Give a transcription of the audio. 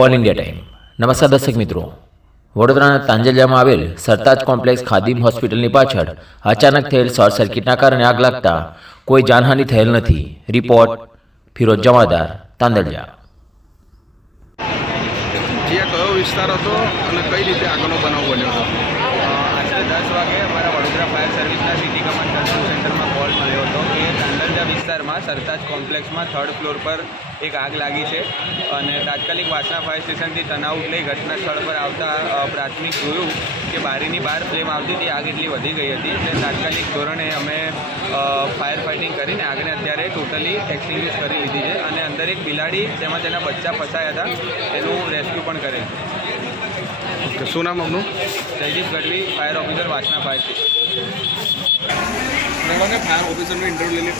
All India time. નમસ્કાર દર્શક મિત્રો. વડોદરાના તાંજલિયામાં આવેલ સરતાજ કોમ્પ્લેક્સ ખાદિમ હોસ્પિટલની પાછળ અચાનક થયેલ શોર્ટ સર્કિટના કારણે આગ લાગતા કોઈ જાનહાનિ થયેલ નથી. રિપોર્ટ ફિરોજ જમાદાર, તાંદલિયા. કયો વિસ્તાર હતો અને કઈ રીતે આગળનો બનાવ બન્યો હતો? વિસ્તારમાં સરતાજ કોમ્પ્લેક્સમાં થર્ડ ફ્લોર પર એક આગ લાગી છે અને તાત્કાલિક વાસણા ફાયર સ્ટેશનથી તનાઉટ લઈ ઘટના સ્થળ પર આવતા પ્રાથમિક જોયું કે બારીની બહાર ફ્લેમ આવતી હતી, આગ એટલી વધી ગઈ હતી. એટલે તાત્કાલિક ધોરણે અમે ફાયર ફાઇટિંગ કરીને આગને અત્યારે ટોટલી એક્સટિંગ્વિશ કરી લીધી છે અને અંદર એક બિલાડી તેમાં તેના બચ્ચા ફસાયા હતા, તેનું રેસ્ક્યુ પણ કરેલ ઓકે શું નામ આપનું? Jaydeep Gadhvi fire officer Vasna fire. Station fire ઓફિસરનું interview લઈ લે